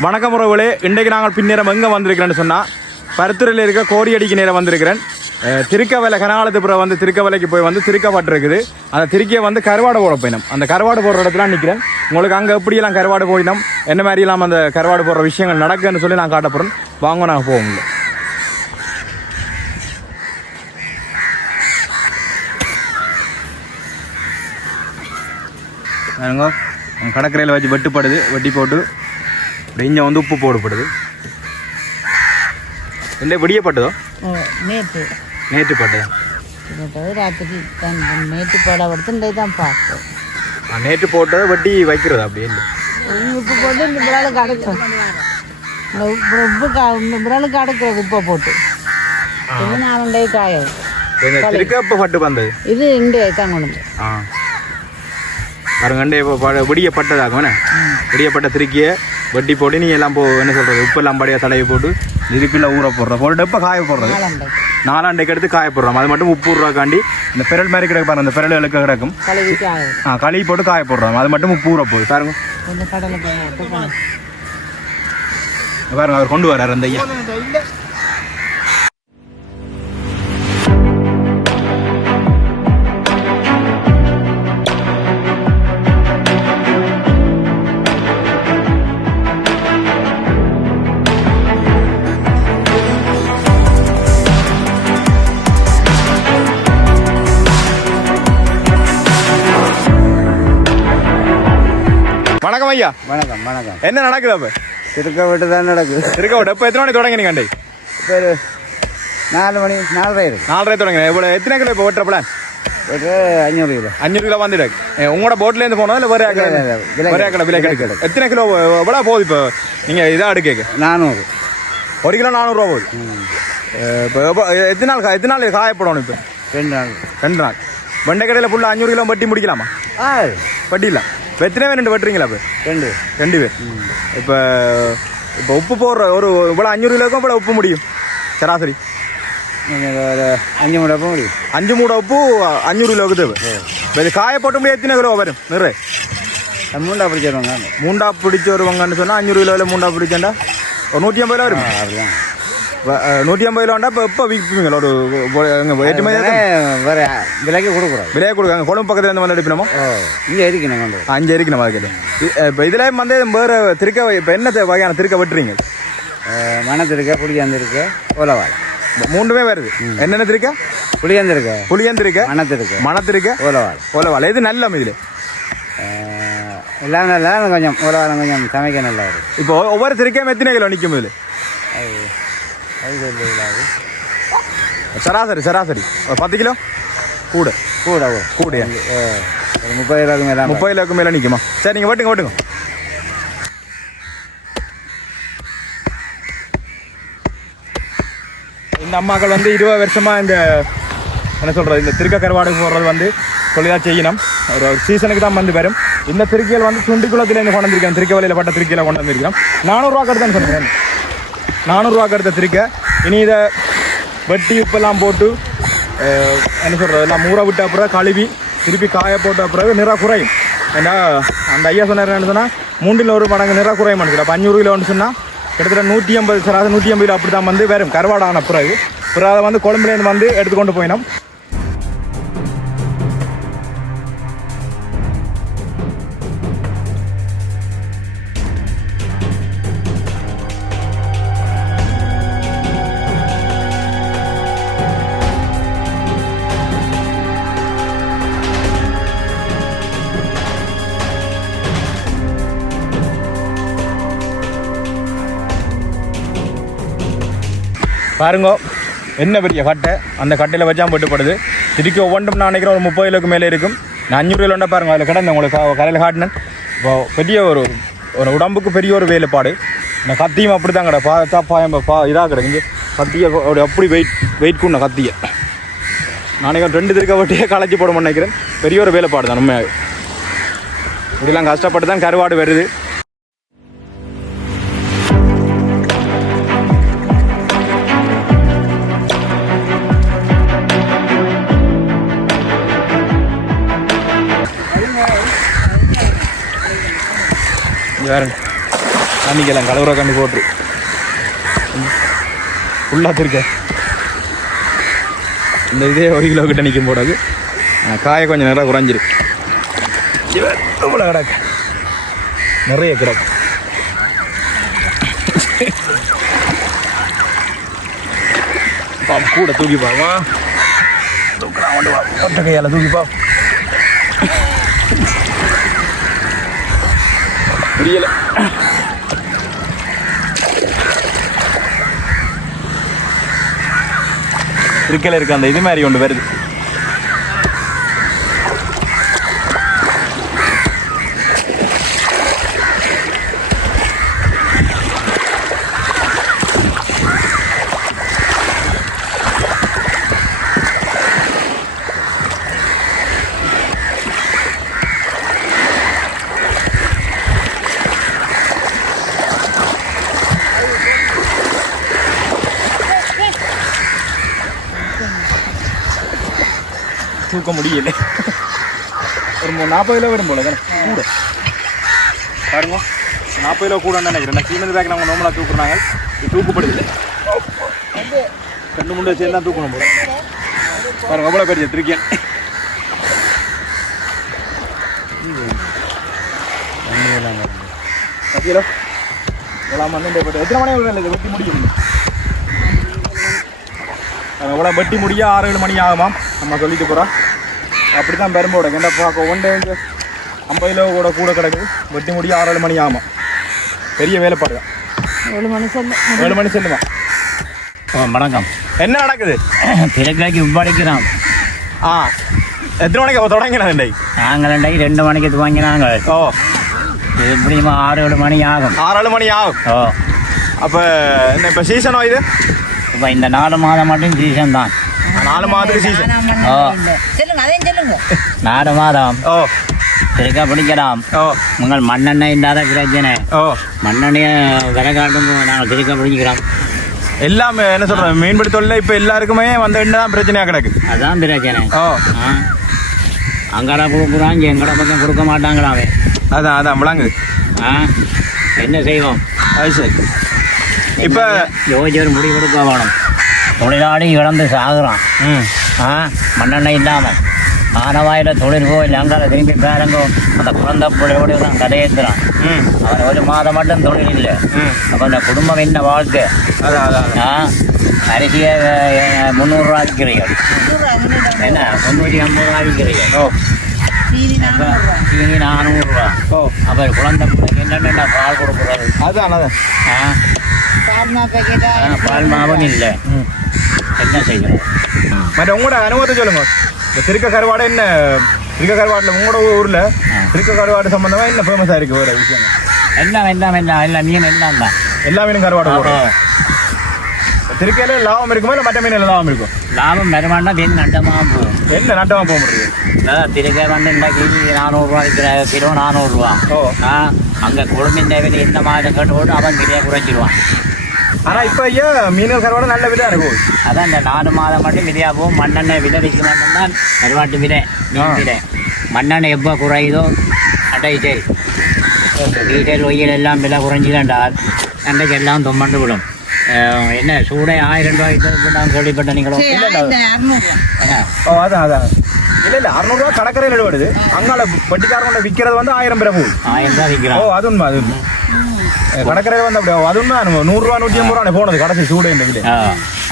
வணக்கம் உறவுகளே. இன்றைக்கு நாங்கள் பின்னேரம் எங்கே வந்திருக்கிறேன்னு சொன்னால் பருத்துறையில் இருக்க கோரியடிக்கு நேரம் வந்திருக்கிறேன். அஹ், திருக்கவலை கனகாலத்துப்புறம் வந்து திருக்கவலைக்கு போய் வந்து திருக்கப்பட்டிருக்குது அந்த திருக்கியை வந்து கருவாடு போட போயினோம். அந்த கருவாடு போடுற இடத்துல நிற்கிறேன் உங்களுக்கு அங்கே எப்படியெல்லாம் கருவாடு போயினோம் என்ன மாதிரியெல்லாம் அந்த கருவாடு போடுற விஷயங்கள் நடக்குன்னு சொல்லி நான் காட்ட போகிறேன் வாங்க நாங்கள் போவோம் கடற்கரையில் வச்சு வெட்டுப்படுது வெட்டி போட்டு இங்கே வந்து உப்பு போடப்படுது. இந்த விடியப்பட்டதோ? நேற்று. நேற்று பட்டதா? போட்டது ராத்திரி நேற்று போட படுத்து தான் பார்த்தோம். நேற்று போட்டதை வெட்டி வைக்கிறது அப்படியே உப்பு போட்டு இந்த அடைக்கும் இந்த உப்பு இந்த பிறாலுக்கு அடைக்கிறது உப்பை போட்டு. இது நாலண்டே பட்டு இண்டே தான் கொண்டு வந்து. ஆ. பாருங்க அண்டே இப்போ ப விடியப்பட்டதாகும் என்ன? விடியப்பட்ட திருக்கியை வெட்டி போட்டு நீ எல்லாம் போ என்ன சொல்கிறது உப்பெல்லாம் படியாக தடவி போட்டு திருப்பியில் ஊற போடுற போட்டு எப்போ காய போடுறது. நாலண்டை. நாலாண்டைக்கு எடுத்து காய போடுறோம். அது மட்டும் உப்பு ஊறுறாக்காண்டி இந்த பெரல் மாதிரி கிடக்கு பாருங்க அந்த பெரல் இழுக்க கிடக்கும் கழுவி ஆ களி போட்டு காய போடுறோம். அது மட்டும் உப்பு ஊற போகுது. பாருங்க. பாருங்க அவர் கொண்டு வரார் அந்த ஐயா. வணக்கம். என்ன நடக்குது அப்ப? திருக்க விட்டு தான் நடக்குது. இருக்க எப்போ எத்தனை மணி தொடங்கி கண்டை இப்போ நாலு மணி நாலரை இருக்கு நாலரை தொடங்க எவ்வளோ எத்தனை கிலோ இப்போ ஓட்டுற பிளான் ஒரு அஞ்சூறு கிலோ. அஞ்சூறு கிலோ வந்துடு உங்களோட போட்ல இருந்து போனதா இல்லை வேற வேற கடை விலை கிடைக்கும் எத்தனை கிலோ எவ்வளோ போகுது இப்போ? நீங்கள் இதாக எடுக்க நானூறு. ஒரு கிலோ நானூறுரூவா போகுது. இப்போ எத்தனை நாள் எத்தனை நாள் காயப்படணும் இப்போ? ரெண்டு நாள். ரெண்டு நாள். வெண்டை கடையில் ஃபுல்லாக அஞ்சூறு கிலோ வட்டி முடிக்கலாமா? ஆ. வட்டி இல்லை இப்போ எத்தனை பேர் ரெண்டு வெட்டுறீங்களா இப்போ? ரெண்டு. ரெண்டு பேர். இப்போ இப்போ உப்பு போடுற ஒரு இவ்வளோ அஞ்சூறு கிலோக்கும் இவ்வளோ உப்பு முடியும்? சராசரி. அஞ்சு மூணு அப்போ முடியும். அஞ்சு மூட உப்பு அஞ்சூறு கிலோவுக்கு தேவை. இப்போ இது காய போட்டு முடியும் எத்தனை கிலோ வரும்? அது மூண்டா பிடிச்சிருவாங்க. மூண்டா பிடிச்ச வருவாங்கன்னு சொன்னால் அஞ்சூறு கிலோவில் மூண்டா பிடிச்சேன்டா. ஒரு நூற்றி ஐம்பது ரூபா அஹ், நூற்றி ஐம்பது கிலோண்டா இப்போ எப்போ விற்பீங்களா ஒரு எங்கள் ஏற்றுமதி வேற விலைக்கு கொடுக்குறாரு விலையை கொடுக்காங்க. கொழும்பு பக்கத்துல இருந்து வந்து எடுப்பினோமோ? இங்கே இருக்கணும் கொண்டு வர. அஞ்சு இருக்கு நம்ம கேட்டேன் இப்போ இதில் வந்து வேறு திருக்க இப்போ என்ன வகையான திருக்க வெட்டுறீங்க? மணத்திருக்க புளியாந்திருக்க ஓலவாழை மூணுமே வருது. என்னென்ன திருக்க? புளியாந்திருக்க புளியந்திருக்க மணத்திருக்க மணத்திருக்க ஓலவாழை ஓலவாழை இது நல்ல இதில் எல்லாம் நல்லா கொஞ்சம் ஓலவாழை கொஞ்சம் சமைக்க நல்லா இருக்கும் இப்போ ஒவ்வொரு திருக்கையும் எத்தனை கிலோ நிற்கும் இதில்? சொல்லுவீங்களா சராசரி சராசரி. பத்து கிலோ? கூட. கூட அஹ், ஒரு முப்பது ரூபாய்க்கு மேலே முப்பது கிலோக்கு மேலே நிற்குமா சரி நீங்கள் வெட்டுங்க வெட்டுங்க. இந்த அம்மாக்கள் வந்து இருபது வருஷமா இந்த என்ன சொல்றது இந்த திருக்க கருவாடு போடுறது வந்து தொழிலாக செய்யணும். ஒரு ஒரு சீசனுக்கு தான் வந்து வரும். இந்த திருக்கியல் வந்து சுண்டிக்குளத்துல இருந்து கொண்டு வந்திருக்கேன் திருக்க பட்ட திருக்கையில கொண்டு வந்திருக்கோம் நானூறுரூவா கடுத்தான்னு சொன்னேன். நானூறுரூவா கடுத்த திருக்க. இனி இதை வெட்டி உப்பெல்லாம் போட்டு என்ன சொல்கிறது எல்லாம் மூற விட்ட அப்புறம் கழுவி திருப்பி காய போட்ட பிறகு நிறா குறையும். ஏன்னா அந்த ஐயா சொன்னார் என்ன சொன்னால் மூன்றில் ஒரு மடங்கு நிறா குறையும் மனுஷன் அப்போ அஞ்சூறு கிலோன்னு சொன்னால் கிட்டத்தட்ட நூற்றி ஐம்பது சராசரி நூற்றி ஐம்பது கிலோ அப்படி தான் வந்து வரும். கருவாடான பிறகு. பிறகு அதை வந்து கொழம்புலேருந்து வந்து எடுத்துக்கொண்டு போயினோம். பாருங்க என்ன பெரிய கட்டை? அந்த கட்டையில் வச்சா போட்டுப்படுது. திருக்கி ஒவ்வொன்றும் நான் நினைக்கிறேன் ஒரு முப்பது கிலோக்கு மேலே இருக்கும். நான் அஞ்சூறு கிலோண்டா பாருங்க அதில் கிடந்த உங்களுக்கு கலையில் கடையில் காட்டினேன். இப்போ பெரிய ஒரு ஒரு உடம்புக்கு பெரிய ஒரு வேலைப்பாடு. இந்த கத்தியும் அப்படி தான் கிட பார்த்தா பாயம் பா இதாக கிடக்குது கத்தியை அப்படி அப்படி வெயிட் வெயிட் பண்ண கத்தியை. நானே ரெண்டு திருக்க வட்டியே களைச்சி போட நினைக்கிறேன். பெரிய ஒரு வேலைப்பாடு தான் உண்மையாக இப்படிலாம் கஷ்டப்பட்டு தான் கருவாடு வருது. வேறு பாருங்க. தண்ணிக்கெல்லாம் கலவர போட்டு. ஃபுல்லாக இருக்க இந்த இதே ஒரு கிலோ கிட்ட நிற்கும் போடாது. காய கொஞ்சம் நிறைய குறைஞ்சிருக்கு இவ்வளோ கிடக்கு. நிறைய கிடக்கு. கூட தூக்கிப்பாவா தூக்கலாம் கொண்டு வா ஒட்ட கையால் பா புரியல. இருக்கல இருக்கு அந்த இது மாதிரி ஒன்று வருது. தூக்க முடியல. ஒரு மூணு நாற்பது கிலோ வரும் போல தானே? கூட. பாருங்க. நாற்பது கிலோ கூட நினைக்கிறேன். நான் சீனது பேக் நாங்கள் நோமலாக தூக்குறாங்க. இது தூக்கப்படுதில்லை ரெண்டு மூணு சேர்ந்து தான் தூக்கணும் போல? பாருங்க எவ்வளோ பெரிய திருக்கேன் பத்து கிலோ? எவ்வளோ மண்ணு போட்டு எத்தனை மணி வரும் இல்லை வெட்டி முடியும் எவ்வளோ வெட்டி முடிய ஆறு ஏழு மணி ஆகுமாம்? நம்ம சொல்லிட்டு போகிறோம் அப்படி தான் பெரும்போட என்ன பார்க்க ஒன் டே வந்து ஐம்பது கிலோ கூட கூட கிடக்குது. வெட்டி முடிய ஆறு ஏழு மணி ஆகுமா. பெரிய வேலைப்பாடு தான் ஏழு மணி சொல்ல. ஏழு மணி செல்லுமா? வணக்கம். என்ன நடக்குது? திரைக்காய்க்கு உப்பாடிக்கிறோம் ஆ எத்தனை மணிக்கு தொடங்கினது இன்னைக்கு நாங்கள் ரெண்டாയി ரெண்டு மணிக்கு துவங்கினாங்க ஓ. எப்படியுமா ஆறு ஏழு மணி ஆகும்? ஆறு ஏழு மணி ஆகும். ஓ. அப்போ என்ன இப்போ சீசனோ இது? இப்போ இந்த நாலு மாதம் மட்டும் சீசன் தான். நாலு மாதத்துக்கு சீசன் ஓ சொல்லுங்க அதையும் சொல்லுங்க. நாலு மாதம். ஓ. திரைக்காய் பிடிக்கலாம். ஓ. உங்கள் மண்ணெண்ணெய் இல்லாத பிரச்சனை ஓ. மண்ணெண்ணெயை விலை காட்டும் நாங்கள் திரைக்காய் பிடிக்கிறோம். எல்லாம் என்ன சொல்கிறேன் மீன்பிடி தொழில இப்போ எல்லாருக்குமே வந்த எண்ணெய் தான் பிரச்சனையாக கிடக்கு. அதான் பிரச்சனை. ஓ. ஆ. அங்கடா கொடுக்குறான் இங்கே எங்கட பக்கம் கொடுக்க மாட்டாங்களாவே அதான் அதான் விளங்குது ஆ. என்ன செய்வோம்? அது சரி. இப்போ யோசிச்சு முடிவு கொடுக்க வேணும். தொழிலாளி இழந்து சாகுறான். ம். ஆ மண்ணெண்ணெய் இல்லாமல். ஆனவாயில் தொழில் போய் அங்கால திரும்பி பாருங்கோ. அந்த குழந்தை பிள்ளையோடு தான் கதையேற்றுறான் ம். அவன் ஒரு மாதம் மட்டும் தொழில் இல்லை. ம். அப்போ அந்த குடும்பம் என்ன வாழ்க்கை? ஆ அரிசியை முந்நூறுரூவா விற்கிறீர்கள் என்ன? முந்நூற்றி ஐம்பது ரூபா விற்கிறீர்கள் ஓ. தீனி நானூறுரூவா ஓ அப்போ குழந்தை என்னென்ன பால் கொடுக்குறது அதான் அதான் ஆ பால் மாவும் இல்லை என்ன செய்யணும் மற்ற உங்களோட அனுபவத்தை சொல்லுங்க இந்த திருக்க கருவாடு என்ன திருக்க கருவாட்டில் உங்களோட ஊரில் திருக்க கருவாடு சம்பந்தமாக என்ன ஃபேமஸாக இருக்குது ஒரு விஷயம் எல்லாம் எல்லாம் எல்லாம் எல்லாம் மீன் எல்லாம் தான் எல்லா மீனும் கருவாடு போடுறோம் திருக்கையில லாபம் இருக்குமா இல்லை மற்ற மீனில் லாபம் இருக்கும் லாபம் வருமானா மீன் நட்டமாக போகும் என்ன நட்டமாக போக அதான் திருக்கை வந்து கிலோ நானூறுரூவா இருக்கிற கிலோ நானூறுரூவா ஓ. ஆ அங்கே குழம்பின் தேவையில் இந்த மாதிரி கட்டு போட்டு அவன் கிளியை குறைச்சிடுவான். ஆனால் இப்போ ஐயா மீனல் கருவாடு நல்ல விதம் இருக்கும் அதான் இந்த நாலு மாதம் மட்டும் விதையாக போகும். மண்ணெண்ணெய் விதைக்கு மட்டும்தான் கருவாட்டு விதை மீன் விதை மண்ணெண்ணெய் எப்போ குறையுதோ அட்டை சரி டீசல் ஒய்யல் எல்லாம் விலை குறைஞ்சிதாண்டால் அன்றைக்கு எல்லாம் தொம்மண்டு விடும். என்ன சூடே ஆயிரம் ரூபாய்க்கு நான் கேள்விப்பட்டேன் நீங்களும். ஓ அதான் அதான். இல்லை இல்லை அறநூறுவா கடற்கரையில் எடுபடுது அங்கால வட்டிக்காரங்க விற்கிறது வந்து ஆயிரம் போகுது. ஆயிரம் ரூபாய் ஓ விற்கிறான் அது உண்மை. அது கடற்கரையில் வந்து அப்படியே அது உண்மை நூறுரூவா நூற்றி ஐம்பது ரூபா போனது கடைசி சூடு இந்த விலை ஆ,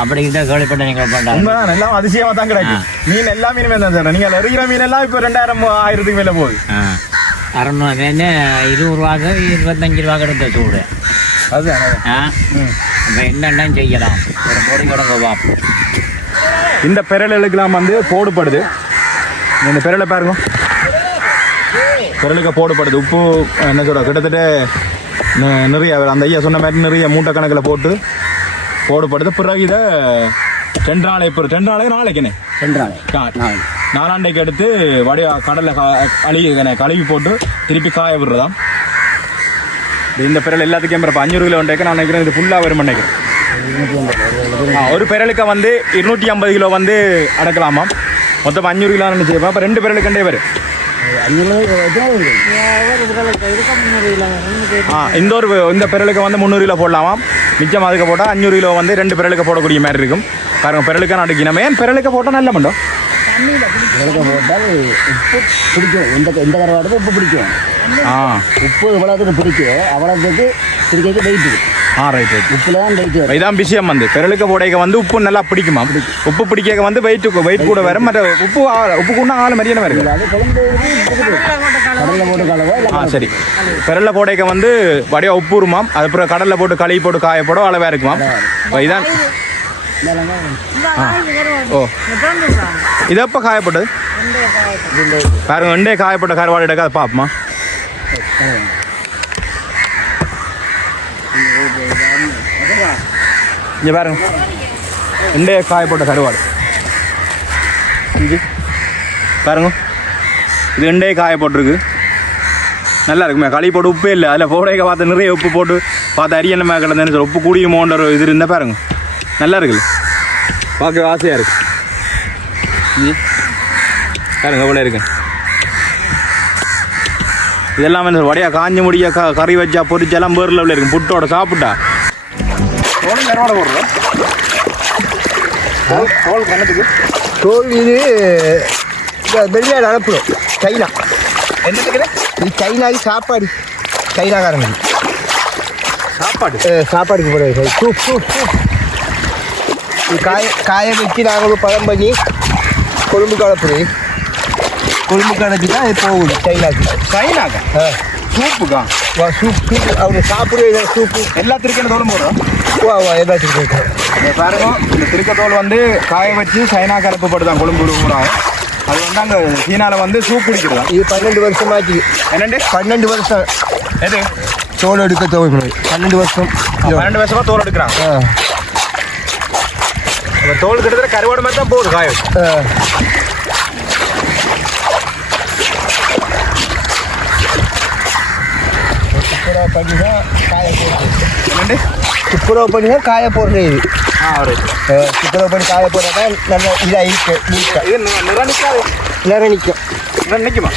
அப்படிங்கிட்ட கேள்விப்பட்டேன் நீங்கள் பண்ணாங்க உண்மைதான் எல்லாம் அதிசயமா தான் கிடைக்கும் மீன் எல்லா மீனுமே தான் சார். நீங்க இருக்கிற மீன் எல்லாம் இப்போ ரெண்டாயிரம் ஆயிரத்துக்கு மேல போகுது. அறநூறு என்ன இருபது ரூபாக்கு இருபத்தஞ்சு ரூபா கிடைத்த சூடு. அதுதான். ஆ ம். நம்ம என்னென்ன செய்யலாம்? ஒரு கொடுங்க பார்ப்போம் இந்த பெரலுக்கெல்லாம் வந்து போடுபடுது. இந்த பெரலை பாருங்க. பெரலுக்கு போடுபடுது. உப்பு என்ன சொல்ற கிட்டத்தட்ட நிறைய அந்த ஐயா சொன்ன மாதிரி நிறைய மூட்டை கணக்கில் போட்டு போடுபடுது. பிறகு இதை ரெண்டு நாளை இப்போ ரெண்டு நாளைக்கு நாளைக்குண்ணே சென்றாலே கா- நாலாண்டைக்கு எடுத்து வடி கடலில் கழுவி கழுவி போட்டு திருப்பி காய விடுறதாம். இந்த பிறல் எல்லாத்துக்கும் பிறப்ப. அஞ்சூறு கிலோ ஒன்றைக்கு நான் நினைக்கிறேன் இது ஃபுல்லாக வரும் நினைக்கிறேன் ஒரு பிறலுக்கு வந்து இருநூற்றி ஐம்பது கிலோ வந்து அடக்கலாமா? மொத்தம் அஞ்சூறு கிலோ நினைச்சு அப்போ ரெண்டு பிறலுக்குண்டே வரும் ஆ இந்த ஒரு இந்த பெரலுக்கு வந்து முந்நூறு கிலோ போடலாமா? மிச்சம் அதுக்கு போட்டால் அஞ்சூறு கிலோ வந்து ரெண்டு பெரலுக்கு போடக்கூடிய மாதிரி இருக்கும். பாருங்க பிறலுக்கு நான் அடிக்கணும் ஏன் பிறலுக்கு போட்டால் நல்ல மண்டோ போட்டால் உப்பு பிடிக்கும். எந்த எந்த கரவாடுக்கும் உப்பு பிடிக்கும். ஆ. உப்பு எவ்வளோத்துக்கு பிடிக்கும் அவ்வளோத்துக்கு பிடிக்க வெயிட் ஆ ரைட் ரைட் உப்புல தான் வெயிட் வரும். இதான் விஷயம் வந்து. பெரலுக்கு போடைக்க வந்து உப்பு நல்லா பிடிக்குமா? உப்பு பிடிக்க வந்து வெயிட் வெயிட் கூட வரும் மற்ற உப்பு ஆ- உப்பு கூட ஆள் மரியாதை கடலில் போட்டு கலவை இல்லை ஆ சரி. பெரல்ல போடைக்க வந்து வடிவா உப்பு உருமாம் அதுக்கப்புறம் கடலில் போட்டு களி போட்டு காய போட அளவாக இருக்குமாம் இதான். ஓ. இது எப்போ காயப்பட்டது? பாருங்க ரெண்டே காயப்பட்ட கருவாடு எடுக்க அதை பார்ப்போமா இங்கே பாருங்க. ரெண்டே காயப்பட்ட கருவாடு. இது பாருங்க. இது ரெண்டே காய போட்டிருக்கு. நல்லா இருக்குமே. களி போட்டு உப்பே இல்லை. அதில் போடையை பார்த்து நிறைய உப்பு போட்டு பார்த்து அரியணை மேலே கிடந்தேன்னு சொல்லி உப்பு கூடியுமோன்ற ஒரு இது இருந்தால் பாருங்க. நல்லா இருக்குல்ல பார்க்க ஆசையாக இருக்கு. ம். பாருங்க எவ்வளோ இருக்கு. இதெல்லாம் வந்து வடையா? காஞ்சி முடிய க கறி வச்சா பொரிச்செல்லாம் பேர் லெவலில் இருக்கும். புட்டோட சாப்பிட்டா. தோல் கணத்துக்கு தோல் இது வெளிநாடு அனுப்பணும் சைனா. என்னத்துக்கு இது? சைனாக்கு சாப்பாடு சைனாக்காரங்க சாப்பாடு? சாப்பாடுக்கு போடுறது சூப் சூப் சூப். காய காய வச்சு நாங்கள் பழம் பண்ணி கொழும்பு கலப்புறது கொழும்பு கலப்பி தான் இது போகுது. சைனாக்கு. சைனாக்கா? சூப்புக்கா? வா சூப் சூப். அவங்க சாப்பிடுறது சூப்பு. எல்லாத்திற்கும் என்ன தோலும் போடுறோம் வா வா எல்லாத்துக்கும் இருக்கு. பாருங்க இந்த திருக்கத்தோல் வந்து காய வச்சு சைனா கலப்பு போட்டு தான் கொழும்பு கூடாது அது வந்து அங்கே சீனாவில் வந்து சூப் குடிக்கிறதா இது பன்னெண்டு வருஷமாச்சு என்னண்டு? பன்னெண்டு வருஷம். எது? தோல் எடுக்க தோல் பன்னெண்டு வருஷம். பன்னெண்டு வருஷமா தோல் எடுக்கிறாங்க. தோல் கிட்டத்தட்ட கருவாடு மாதிரி தான் போகுது காய வச்சு ஆ துப்புரவு பண்ணி தான் காய போடுறது என்னண்டு துப்புரவு பண்ணி தான் காய போடுறது இது ஆ ஒரு அஹ் துப்புரவு பண்ணி காய போடுறதா நல்ல இதாக இருக்கு நீட்டாக இது நி- நிறம் நிற்காது நேரம் நிற்கும் நிறம் நிற்குமா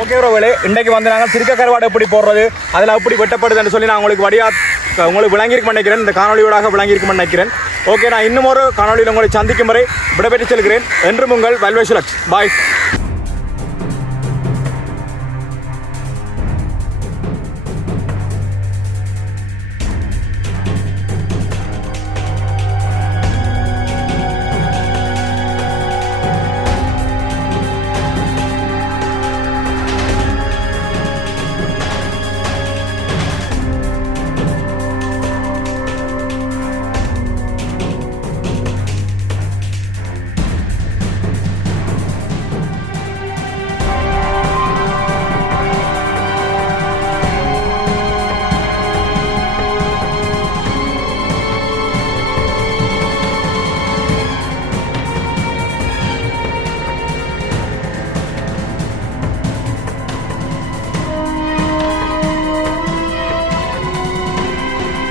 ஓகே ரோவேலே இன்றைக்கு வந்து நாங்கள் திருக்க கருவாடு எப்படி போடுறது அதில் எப்படி வெட்டப்படுதுன்னு சொல்லி நான் உங்களுக்கு வடியா உங்களுக்கு விளங்கியிருக்க நினைக்கிறேன். இந்த காணொலியோடாக விளங்கியிருக்கும் நினைக்கிறேன். ஓகே நான் இன்னும் ஒரு காணொலியில் உங்களை சந்திக்கும் வரை விடைபெற்று செல்கிறேன். என்றும் உங்கள் வல்வேஷ் பாய்